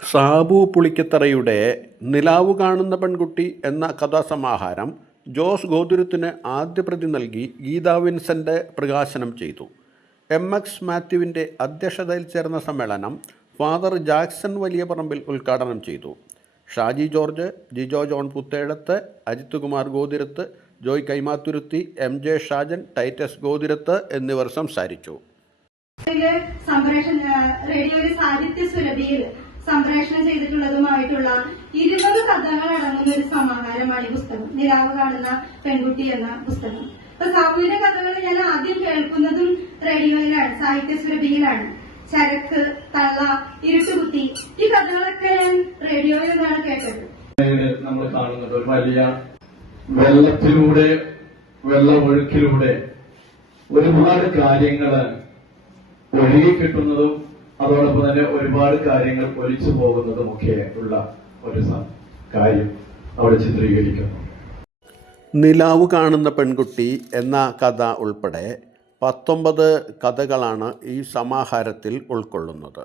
സാബു പുളിക്കത്തറയുടെ നിലാവ് കാണുന്ന പെൺകുട്ടി എന്ന കഥാസമാഹാരം ജോസ് ഗോതുരത്തിന് ആദ്യ പ്രതി നൽകി ഗീതാ വിൻസെന്റ് പ്രകാശനം ചെയ്തു. എം എക്സ് മാത്യുവിന്റെ അധ്യക്ഷതയിൽ ചേർന്ന സമ്മേളനം ഫാദർ ജാക്സൺ വലിയ പറമ്പിൽ ഉദ്ഘാടനം ചെയ്തു. Shaji George Jijo John Puthezhath Ajith Kumar Gothirath Joy Kaimathuruthy M J Shajan Titus Gothirath എന്നിവർ സംസാരിച്ചു. സംപ്രേഷണ റേഡിയോയിൽ സാഹിത്യ സംപ്രേഷണം ചെയ്തിട്ടുള്ളതുമായിട്ടുള്ള ഇരുപത് കഥകൾ അടങ്ങുന്ന ഒരു സമാഹാരമാണ് ഈ പുസ്തകം. നിലാവ് കാണുന്ന പെൺകുട്ടി എന്ന പുസ്തകം. അപ്പൊ സാബുവിന്റെ കഥകൾ ഞാൻ ആദ്യം കേൾക്കുന്നതും റേഡിയോയിലാണ് സാഹിത്യ സുരഭിയിലാണ് ചരക്ക് തള്ള ഇരുട്ടുകുത്തി ഈ കഥകളൊക്കെ ഞാൻ റേഡിയോയിൽ നിന്നാണ് കേട്ടത്. നമ്മൾ കാണുന്നത് ഒരു വലിയ വെള്ളത്തിലൂടെ വെള്ളമൊഴുക്കിലൂടെ ഒരുപാട് കാര്യങ്ങൾ ഒഴുകി കിട്ടുന്നതും അതോടൊപ്പം തന്നെ ഒരുപാട് കാര്യങ്ങൾ ഒലിച്ചു പോകുന്നതുമൊക്കെ ഉള്ള ഒരു കാര്യം അവിടെ ചിത്രീകരിക്കുന്നു. നിലാവ് കാണുന്ന പെൺകുട്ടി എന്ന കഥ ഉൾപ്പെടെ പത്തൊമ്പത് കഥകളാണ് ഈ സമാഹാരത്തിൽ ഉൾക്കൊള്ളുന്നത്.